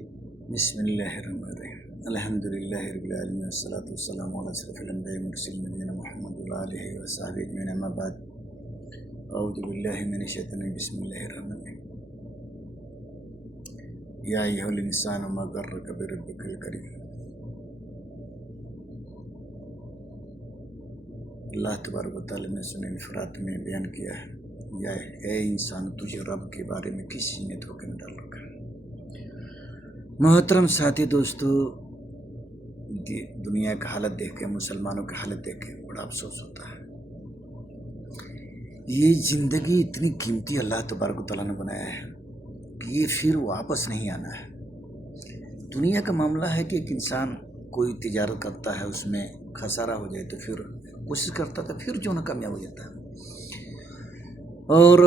بسم اللہ الرحمن الرحیم الحمد للہ رب العالمین والصلاۃ والسلام علی اشرف الانبیاء والمرسلین نبینا محمد وعلی آلہ وصحبہ اجمعین اما بعد اعوذ باللہ من الشیطان الرجیم بسم اللہ الرحمن الرحیم یا ایھا الانسان ما غرک بربک الکریم۔ اللہ تبارک و تعالی نے سورہ انفراد میں بیان کیا ہے، یا اے انسان تجھے رب کے بارے میں کسی نے دھوکے میں ڈال رکھا ہے۔ محترم ساتھی دوستو، دنیا کا حالت دیکھ کے، مسلمانوں کی حالت دیکھ کے بڑا افسوس ہوتا ہے۔ یہ زندگی اتنی قیمتی اللہ تبارک و تعالیٰ نے بنایا ہے کہ یہ پھر واپس نہیں آنا ہے۔ دنیا کا معاملہ ہے کہ ایک انسان کوئی تجارت کرتا ہے، اس میں خسارہ ہو جائے تو پھر کوشش کرتا تھا، پھر جو نہ کامیاب ہو جاتا ہے۔ اور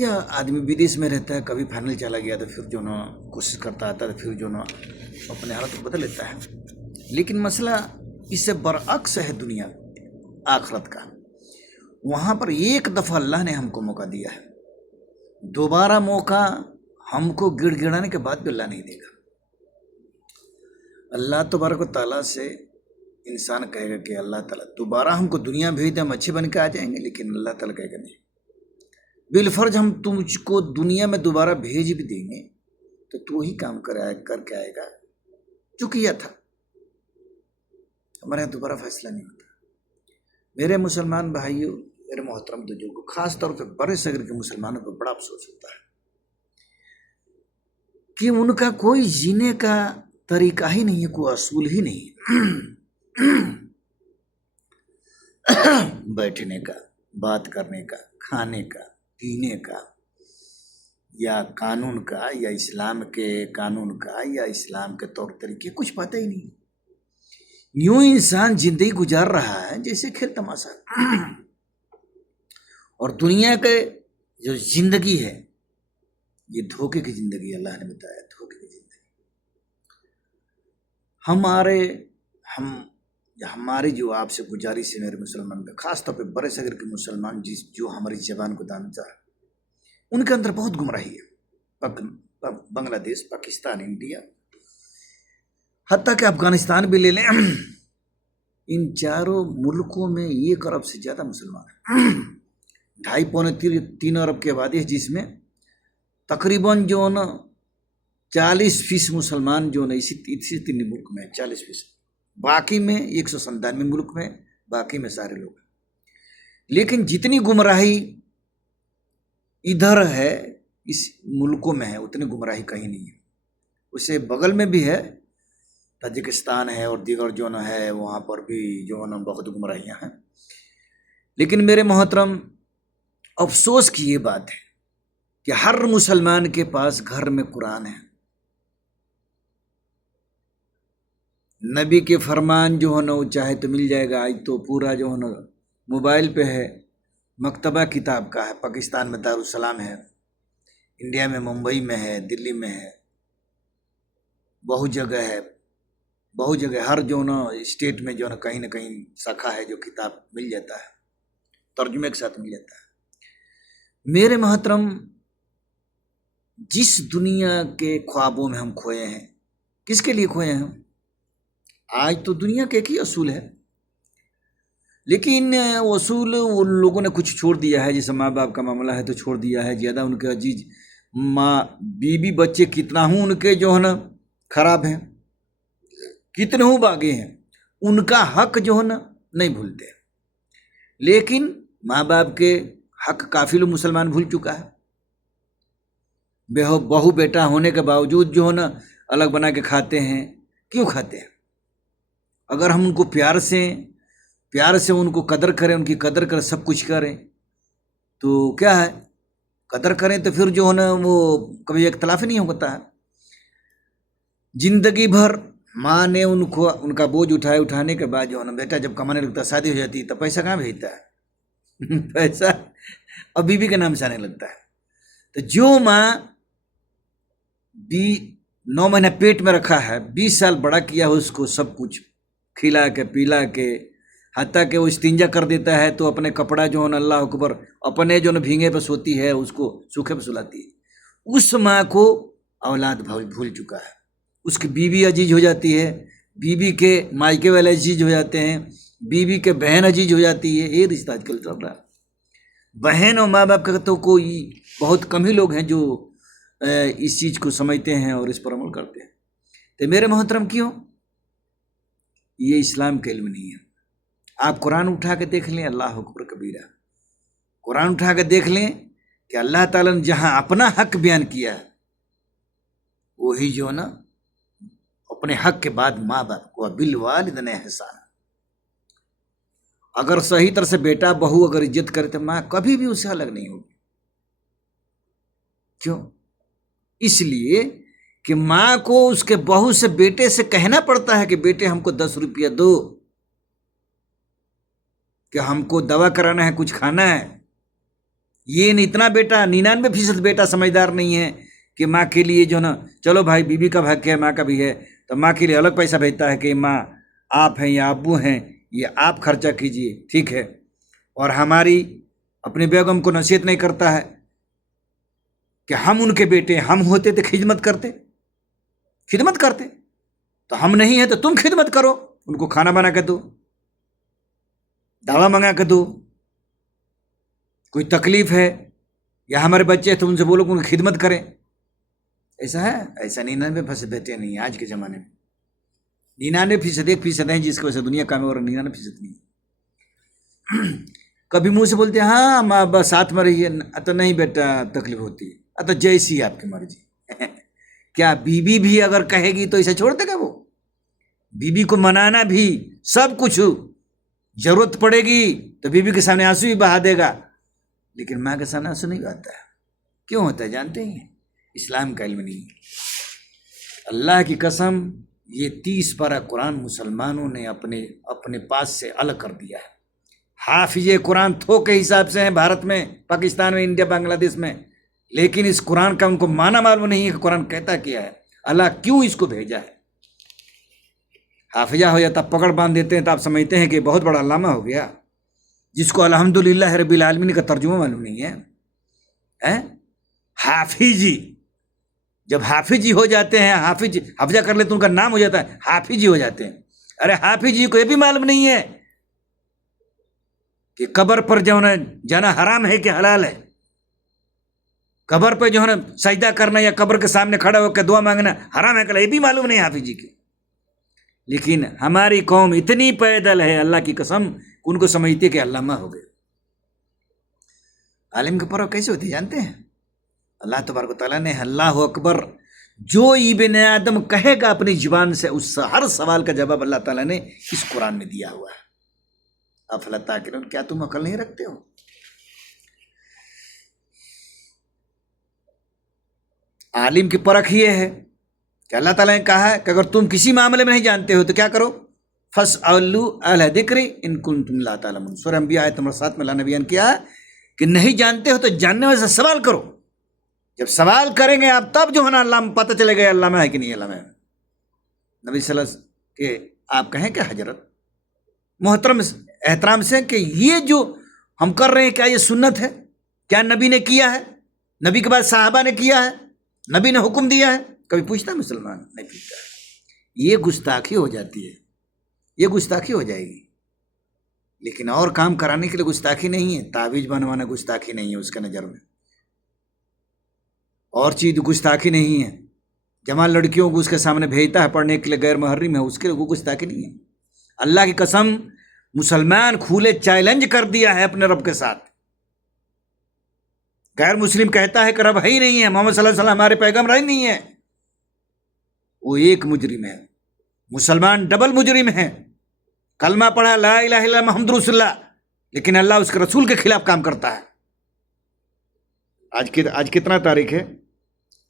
یا آدمی بدیش میں رہتا ہے، کبھی فائنل چلا گیا تو پھر جو نا کوشش کرتا آتا ہے، پھر جو نا اپنے حالت کو بدل لیتا ہے۔ لیکن مسئلہ اس سے برعکس ہے دنیا آخرت کا۔ وہاں پر ایک دفعہ اللہ نے ہم کو موقع دیا ہے، دوبارہ موقع ہم کو گڑ گڑانے کے بعد بھی اللہ نہیں دے گا۔ اللہ تبارک و تعالیٰ سے انسان کہے گا کہ اللہ تعالیٰ دوبارہ ہم کو دنیا بھیج دے، ہم اچھے بن کے آ جائیں گے، لیکن اللہ تعالیٰ کہے گا نہیں، بالفرض ہم تجھ کو دنیا میں دوبارہ بھیج بھی دیں گے تو تو ہی کام کر کے آئے گا جو کیا تھا۔ ہمارے یہاں دوبارہ فیصلہ نہیں ہوتا۔ میرے مسلمان بھائیوں، میرے محترم بزرگوں، خاص طور پہ برے صغیر کے مسلمانوں کو بڑا افسوس ہوتا ہے کہ ان کا کوئی جینے کا طریقہ ہی نہیں ہے، کوئی اصول ہی نہیں ہے، بیٹھنے کا، بات کرنے کا، کھانے کا، پینے کا، یا قانون کا، یا اسلام کے قانون کا، یا اسلام کے طور طریقے کچھ پتہ ہی نہیں۔ یوں انسان زندگی گزار رہا ہے جیسے کھیل تماشا۔ اور دنیا کے جو زندگی ہے یہ دھوکے کی زندگی، اللہ نے بتایا دھوکے کی زندگی۔ ہماری جو آپ سے گزارش ہے میرے مسلمان کا، خاص طور پہ برے صغیر کے مسلمان جو ہماری زبان کو دانتا ہے، ان کے اندر بہت گمراہی ہے۔ بنگلہ دیش، پاکستان، انڈیا، حتیٰ کہ افغانستان بھی لے لیں، ان چاروں ملکوں میں 1 ارب سے زیادہ مسلمان ہیں۔ 2.5-3 ارب کی آبادی ہے، جس میں تقریباً جو نا 40% مسلمان جو نا اسی 3 ملک میں 40%، باقی میں 197 ملک میں، باقی میں سارے لوگ ہیں۔ لیکن جتنی گمراہی ادھر ہے اس ملکوں میں ہے، اتنی گمراہی کہیں نہیں ہے۔ اسے بغل میں بھی ہے، تاجکستان ہے اور دیگر جو نا ہے، وہاں پر بھی جو نا بہت گمراہیاں ہیں۔ لیکن میرے محترم، افسوس کی یہ بات ہے کہ ہر مسلمان کے پاس گھر میں قرآن ہے، نبی کے فرمان جو ہے نا وہ چاہے تو مل جائے گا۔ آج تو پورا جو ہے نا موبائل پہ ہے، مکتبہ کتاب کا ہے۔ پاکستان میں دارالسلام ہے، انڈیا میں ممبئی میں ہے، دلی میں ہے، بہت جگہ ہے، بہت جگہ، ہر جو نا اسٹیٹ میں جو نا کہیں نہ کہیں شاخا ہے جو کتاب مل جاتا ہے، ترجمے کے ساتھ مل جاتا ہے۔ میرے محترم، جس دنیا کے خوابوں میں ہم کھوئے ہیں، کس کے لیے کھوئے ہیں ہم؟ آج تو دنیا کے ایک ہی اصول ہے، لیکن اصول ان لوگوں نے کچھ چھوڑ دیا ہے۔ جیسے ماں باپ کا معاملہ ہے تو چھوڑ دیا ہے، زیادہ ان کے عزیز ماں بیوی بچے کتنا ہوں ان کے جو ہے نا خراب ہیں، کتنے ہوں باغے ہیں، ان کا حق جو ہے نا نہیں بھولتے۔ لیکن ماں باپ کے حق کافی لوگ مسلمان بھول چکا ہے۔ بہو بیٹا ہونے کے باوجود جو ہے نا الگ بنا کے کھاتے ہیں۔ کیوں کھاتے ہیں؟ اگر ہم ان کو پیار سے ان کو قدر کریں، ان کی قدر کریں، سب کچھ کریں، تو کیا ہے، قدر کریں تو پھر جو ہے نا وہ کبھی اختلاف نہیں ہوتا ہے۔ زندگی بھر ماں نے ان کا بوجھ اٹھانے کے بعد جو ہے نا بیٹا جب کمانے لگتا ہے، شادی ہو جاتی ہے، تو پیسہ کہاں بھیجتا ہے؟ پیسہ اب بیوی کے نام سے آنے لگتا ہے۔ تو جو ماں 9 مہینہ پیٹ میں رکھا ہے، 20 سال بڑا کیا ہے، اس کو سب کچھ کھلا کے پلا کے، حتیٰ کہ وہ استنجا کر دیتا ہے تو اپنے کپڑا جو ہے نا، اللہ اکبر، اپنے جو نا بھینگے پہ سوتی ہے، اس کو سوکھے پہ سلاتی ہے۔ اس ماں کو اولاد بھول چکا ہے، اس کی بیوی عزیز ہو جاتی ہے، بیوی کے مائکے والے عزیز ہو جاتے ہیں، بیوی کے بہن عزیز ہو جاتی ہے. یہ رشتہ آج کل چل رہا ہے. بہن اور ماں باپ کا تو کوئی بہت کم ہی لوگ ہیں جو اس چیز کو سمجھتے ہیں اور اس پر عمل کرتے ہیں. تو میرے محترم کیوں؟ یہ اسلام کا علم نہیں ہے. آپ قرآن اٹھا کے دیکھ لیں، اللہ اکبر کبیرہ، قرآن اٹھا کے دیکھ لیں کہ اللہ تعالیٰ نے جہاں اپنا حق بیان کیا ہے، وہی جو نا اپنے حق کے بعد ماں باپ کو بالوالدین احسان. اگر صحیح طرح سے بیٹا بہو اگر عزت کرے تو ماں کبھی بھی اسے الگ نہیں ہوگی. کیوں؟ اس لیے کہ ماں کو اس کے بہو سے بیٹے سے کہنا پڑتا ہے کہ بیٹے ہم کو 10 روپیہ دو، کہ ہم کو دوا کرانا ہے، کچھ کھانا ہے. یہ نہیں اتنا بیٹا 99% بیٹا سمجھدار نہیں ہے کہ ماں کے لیے جو نا چلو بھائی بیوی کا حق ہے، ماں کا بھی ہے، تو ماں کے لیے الگ پیسہ بھیجتا ہے کہ ماں آپ ہیں یا ابو ہیں، یہ آپ خرچہ کیجئے، ٹھیک ہے. اور ہماری اپنے بیگم کو نصیحت نہیں کرتا ہے کہ ہم ان کے بیٹے، ہم ہوتے تو خدمت کرتے، تو ہم نہیں ہیں تو تم خدمت کرو، ان کو کھانا بنا کے دو، دوا منگا کے دو. کوئی تکلیف ہے یا ہمارے بچے تو ان سے بولو کہ ان کی خدمت کریں. ایسا ہے؟ ایسا 99% بیٹے نہیں ہیں آج کے زمانے میں. 99% 1% ہیں جس کی وجہ سے دنیا کام ہے، اور 99% نہیں. کبھی منہ سے بولتے ہیں ہاں ماں بس ساتھ میں رہیے، تو نہیں بیٹا تکلیف ہوتی ہے، تو جیسی آپ کی مرضی. کیا بیوی بھی اگر کہے گی تو اسے چھوڑ دے گا؟ وہ بیوی کو منانا بھی سب کچھ، ضرورت پڑے گی تو بیوی کے سامنے آنسو بھی بہا دے گا، لیکن ماں کے سامنے آنسو نہیں بہاتا ہے. کیوں ہوتا ہے جانتے ہیں؟ اسلام کا علم نہیں. اللہ کی قسم یہ 30 پارہ قرآن مسلمانوں نے اپنے پاس سے الگ کر دیا ہے. حافظ قرآن تھوک کے حساب سے ہیں بھارت میں، پاکستان میں، انڈیا، بنگلہ دیش میں، لیکن اس قرآن کا ان کو معنی معلوم نہیں ہے کہ قرآن کہتا کیا ہے، اللہ کیوں اس کو بھیجا ہے. حافظہ ہو جاتا پکڑ باندھ دیتے ہیں تو آپ سمجھتے ہیں کہ بہت بڑا علامہ ہو گیا، جس کو الحمدللہ رب العالمین کا ترجمہ معلوم نہیں ہے. حافظی، جب حافظ جی ہو جاتے ہیں، حافظہ کر لیتے ان کا نام ہو جاتا ہے، حافظ جی ہو جاتے ہیں. ارے حافظ جی کو یہ بھی معلوم نہیں ہے کہ قبر پر جو ہے جانا حرام ہے کہ حلال ہے، قبر پہ جو ہے سجدہ کرنا یا قبر کے سامنے کھڑا ہو کے دعا مانگنا حرام ہے کہ یہ بھی معلوم نہیں حافظ جی کی. لیکن ہماری قوم اتنی پیدل ہے اللہ کی قسم، ان کو سمجھتے کہ علامہ ہو گئے. عالم کی پرواہ کیسے ہوتی جانتے ہیں؟ اللہ تبارک و تعالیٰ نے اللہ اکبر جو ابن آدم کہے گا اپنی زبان سے، اس ہر سوال کا جواب اللہ تعالیٰ نے اس قرآن میں دیا ہوا ہے. افلا تعقلون، کیا تم عقل نہیں رکھتے ہو؟ عالم کی پرکھ یہ ہے کہ اللہ تعالیٰ نے کہا ہے کہ اگر تم کسی معاملے میں نہیں جانتے ہو تو کیا کرو؟ فَاسْأَلُوا أَهْلَ الذِّكْرِ إِن كُنتُمْ لَا تَعْلَمُونَ. سورہ انبیاء آیت نمبر 7 میں اللہ نے بیان کیا کہ نہیں جانتے ہو تو جاننے والے سے سوال کرو. جب سوال کریں گے آپ تب جو ہے نا اللہ پتہ چلے گا علامہ ہے کہ نہیں علامہ ہے. نبی صلی اللہ علیہ وسلم کہ آپ کہیں کہ حضرت محترم احترام سے کہ یہ جو ہم کر رہے ہیں کیا یہ سنت ہے؟ کیا نبی نے کیا ہے؟ نبی کے بعد صحابہ نے کیا ہے؟ نبی نے حکم دیا ہے؟ کبھی پوچھتا مسلمان نہیں پوچھتا. یہ گستاخی ہو جاتی ہے، یہ گستاخی ہو جائے گی. لیکن اور کام کرانے کے لیے گستاخی نہیں ہے، تعویذ بنوانا گستاخی نہیں ہے اس کے نظر میں، اور چیز گستاخی نہیں ہے. جمع لڑکیوں کو اس کے سامنے بھیجتا ہے پڑھنے کے لیے غیر محرم ہے، اس کے لیے وہ گستاخی نہیں ہے. اللہ کی قسم مسلمان کھلے چیلنج کر دیا ہے اپنے رب کے ساتھ. غیر مسلم کہتا ہے کہ رب ہے ہی نہیں ہے، محمد صلی اللہ علیہ وسلم ہمارے پیغمبر ہی نہیں ہے، وہ ایک مجرم ہے. مسلمان ڈبل مجرم ہے، کلمہ پڑھا لا الہ الا اللہ محمد رسول اللہ، لیکن اللہ اس کے رسول کے خلاف کام کرتا ہے. آج کتنا تاریخ ہے؟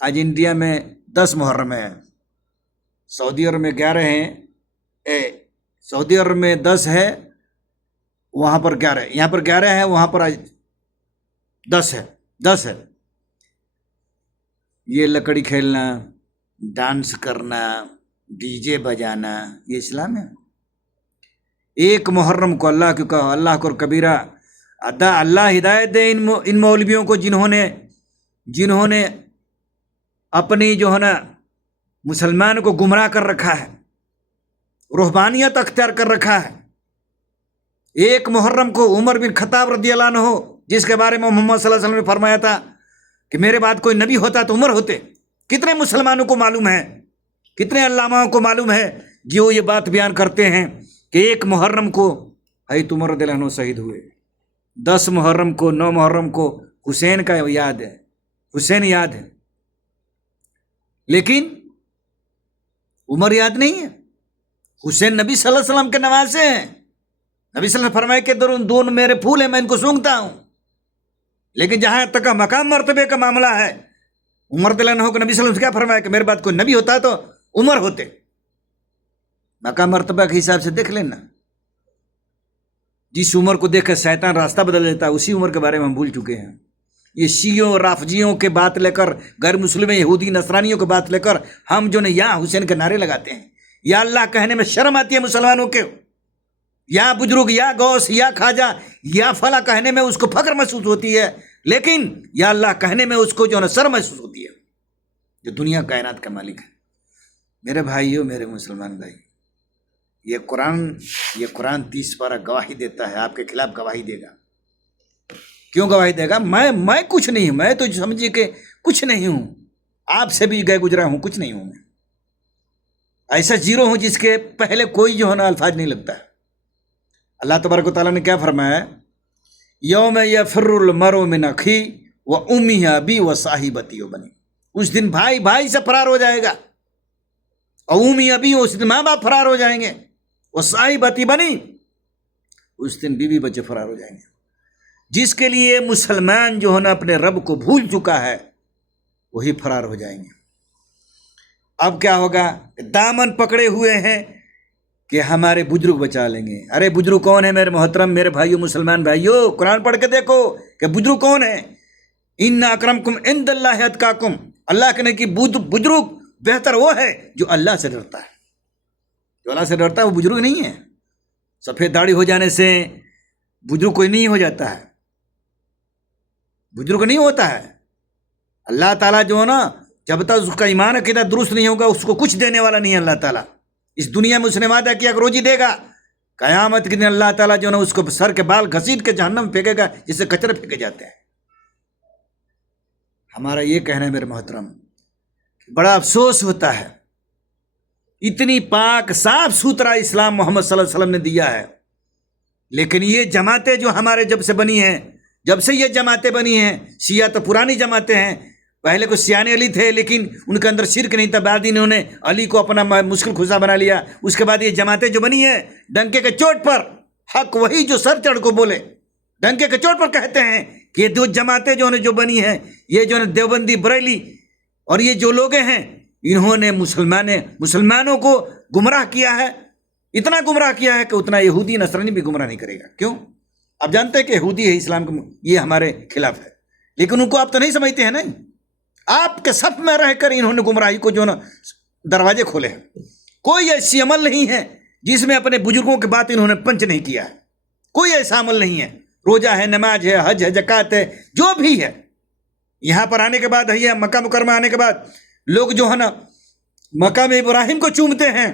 آج انڈیا میں 10 محرم ہے، سعودی عرب میں 11 ہیں. سعودی عرب میں 10 ہے، وہاں پر 11، یہاں پر 11 ہے، وہاں پر آج 10 ہے. یہ لکڑی کھیلنا، ڈانس کرنا، ڈی جے بجانا، یہ اسلام ہے؟ ایک محرم کو اللہ کو کہو، اللہ کو کبیرہ اللہ ہدایت دے ان مولویوں کو جنہوں نے اپنی جو ہے نا مسلمان کو گمراہ کر رکھا ہے، رہبانیت اختیار کر رکھا ہے۔ ایک محرم کو عمر بن خطاب رضی اللہ عنہ، جس کے بارے میں محمد صلی اللہ علیہ وسلم نے فرمایا تھا کہ میرے بعد کوئی نبی ہوتا تو عمر ہوتے، کتنے مسلمانوں کو معلوم ہے، کتنے علماؤں کو معلوم ہے جو یہ بات بیان کرتے ہیں کہ ایک محرم کو حضرت عمر رضی اللہ عنہ شہید ہوئے، 10 محرم کو، 9 محرم کو حسین کا یاد ہے، حسین یاد ہے، لیکن عمر یاد نہیں ہے۔ حسین نبی صلی اللہ علیہ وسلم کے نواسے ہیں، نبی صلی اللہ علیہ وسلم فرمائے کہ دونوں میرے پھول ہیں، میں ان کو سونگھتا ہوں، لیکن جہاں تک مقام مرتبے کا معاملہ ہے، عمر رضی اللہ عنہ کو نبی صلی اللہ علیہ وسلم سے کیا فرمایا کہ میرے بعد کوئی نبی ہوتا تو عمر ہوتے۔ مقام مرتبہ کے حساب سے دیکھ لینا، جس عمر کو دیکھ کر شیطان راستہ بدل دیتا ہے اسی عمر کے بارے میں ہم بھول چکے ہیں۔ یہ شیعوں رافضیوں کے بات لے کر، غیر مسلم یہودی نصرانیوں کے بات لے کر ہم جو یا حسین کے نعرے لگاتے ہیں، یا اللہ کہنے میں شرم آتی ہے مسلمانوں کے، یا بزرگ، یا غوث، یا خواجہ، یا فلاں کہنے میں اس کو فخر محسوس ہوتی ہے، لیکن یا اللہ کہنے میں اس کو جو ہے نا شرم محسوس ہوتی ہے، جو دنیا کائنات کا مالک ہے۔ میرے بھائیوں، میرے مسلمان بھائی، یہ قرآن 30 پارہ گواہی دیتا ہے، آپ کے خلاف گواہی دے گا۔ کیوں گواہی دے گا؟ میں کچھ نہیں ہوں، میں تو سمجھیے کہ کچھ نہیں ہوں، آپ سے بھی گئے گزرا ہوں، کچھ نہیں ہوں، میں ایسا زیرو ہوں جس کے پہلے کوئی جو ہے نا الفاظ نہیں لگتا ہے۔ اللہ تبارک و تعالیٰ نے کیا فرمایا؟ یوم یفر المرء من اخیہ وامہ ابی وصاحبتہ وبنی، اس دن بھائی بھائی سے فرار ہو جائے گا، اور امی ابی، اس دن ماں باپ فرار ہو جائیں گے، وصاحبتہ بنی، اس دن بیوی بچے فرار ہو جائیں گے۔ جس کے لیے مسلمان جو ہے نا اپنے رب کو بھول چکا ہے وہی فرار ہو جائیں گے۔ اب کیا ہوگا؟ دامن پکڑے ہوئے ہیں کہ ہمارے بزرگ بچا لیں گے۔ ارے بزرگ کون ہے میرے محترم، میرے بھائیوں، مسلمان بھائیوں؟ قرآن پڑھ کے دیکھو کہ بزرگ کون ہے۔ ان اکرمکم عند اللہ اتقاکم، اللہ کہنے کی بزرگ بہتر وہ ہے جو اللہ سے ڈرتا ہے۔ جو اللہ سے ڈرتا ہے وہ بزرگ نہیں ہے۔ سفید داڑھی ہو جانے سے بزرگ کوئی نہیں ہو جاتا ہے، بزرگ نہیں ہوتا ہے۔ اللہ تعالیٰ جو ہے نا، جب تک اس کا ایمان عقیدہ درست نہیں ہوگا اس کو کچھ دینے والا نہیں ہے۔ اللہ تعالیٰ اس دنیا میں اس نے وعدہ کیا کہ روزی دے گا، قیامت کے دن اللہ تعالیٰ جو ہے نا اس کو سر کے بال گھسیٹ کے جہنم میں پھینکے گا جس سے کچرے پھینکے جاتے ہیں۔ ہمارا یہ کہنا ہے میرے محترم، بڑا افسوس ہوتا ہے، اتنی پاک صاف ستھرا اسلام محمد صلی اللہ علیہ وسلم نے دیا ہے، لیکن یہ جماعتیں جو ہمارے جب سے بنی ہیں، جب سے یہ جماعتیں بنی ہیں، شیعہ تو پرانی جماعتیں ہیں، پہلے کو سیانے علی تھے لیکن ان کے اندر شرک نہیں تھا، بعد انہوں نے علی کو اپنا مشکل خزا بنا لیا۔ اس کے بعد یہ جماعتیں جو بنی ہیں، ڈنکے کے چوٹ پر حق وہی جو سر چڑھ کو بولے، ڈنکے کے چوٹ پر کہتے ہیں کہ یہ دو جماعتیں جو بنی ہیں، یہ جو دیوبندی، بریلی اور یہ جو لوگ ہیں، انہوں نے مسلمانوں کو گمراہ کیا ہے، اتنا گمراہ کیا ہے کہ اتنا یہودی نصرانی بھی گمراہ نہیں کرے گا۔ کیوں؟ آپ جانتے ہیں کہ یہودی ہے اسلام کا، یہ ہمارے خلاف ہے، لیکن ان کو آپ تو نہیں سمجھتے ہیں، نہیں، آپ کے صف میں رہ کر انہوں نے گمراہی کو جو نا دروازے کھولے ہیں۔ کوئی ایسی عمل نہیں ہے جس میں اپنے بزرگوں کے بات انہوں نے پنچ نہیں کیا ہے، کوئی ایسا عمل نہیں ہے۔ روزہ ہے، نماز ہے، حج ہے، زکوٰۃ ہے، جو بھی ہے، یہاں پر آنے کے بعد ہے، مکہ مکرمہ آنے کے بعد لوگ جو ہے نا مقام ابراہیم کو چومتے ہیں۔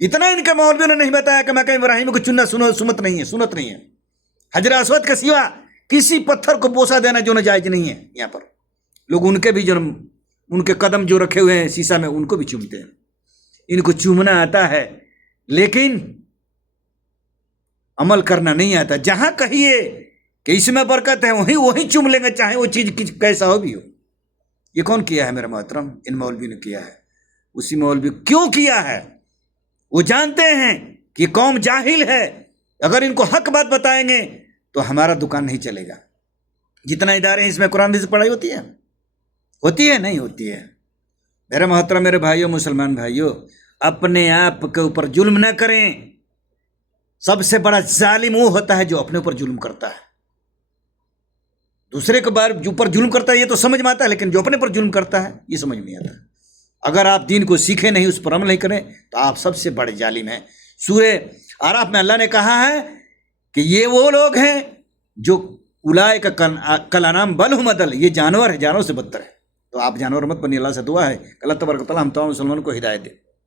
اتنا ان کے مولویوں نے نہیں بتایا کہ مقام ابراہیم کو چننا سنت نہیں ہے۔ حجر اسود کے سوا کسی پتھر کو بوسہ دینا جو ناجائز نہیں ہے۔ یہاں پر لوگ ان کے بھی جو ان کے قدم جو رکھے ہوئے ہیں سیسا میں، ان کو بھی چومتے ہیں۔ ان کو چومنا آتا ہے لیکن عمل کرنا نہیں آتا۔ جہاں کہیے کہ اس میں برکت ہے وہیں چوم لیں گے، چاہے وہ چیز کیسا ہو بھی ہو۔ یہ کون کیا ہے میرے محترم؟ ان مولوی نے کیا ہے۔ اسی مولوی کیوں کیا ہے؟ وہ جانتے ہیں کہ قوم جاہل ہے، اگر ان کو حق بات بتائیں گے تو ہمارا دکان نہیں چلے گا۔ جتنا ادارے ہیں اس میں قرآن حدیث پڑھائی ہوتی ہے نہیں ہوتی ہے۔ میرے محترم، میرے بھائیوں، مسلمان بھائیوں، اپنے آپ کے اوپر ظلم نہ کریں۔ سب سے بڑا ظالم وہ ہوتا ہے جو اپنے اوپر ظلم کرتا ہے۔ دوسرے کے اوپر ظلم کرتا ہے یہ تو سمجھ میں آتا ہے، لیکن جو اپنے پر ظلم کرتا ہے یہ سمجھ نہیں آتا۔ اگر آپ دین کو سیکھیں نہیں، اس پر عمل نہیں کریں تو آپ سب سے بڑے ظالم ہیں۔ سورہ اعراف میں اللہ نے کہا ہے کہ یہ وہ لوگ ہیں جو اولئک کالانعام بل ھم اضل، یہ جانور ہے، جانوروں سے بدتر ہے۔ تو آپ جانور مت بنیے، اللہ سے دعا ہے کہ اللہ تبارک و تعالیٰ ہم تمام مسلمانوں کو ہدایت دے۔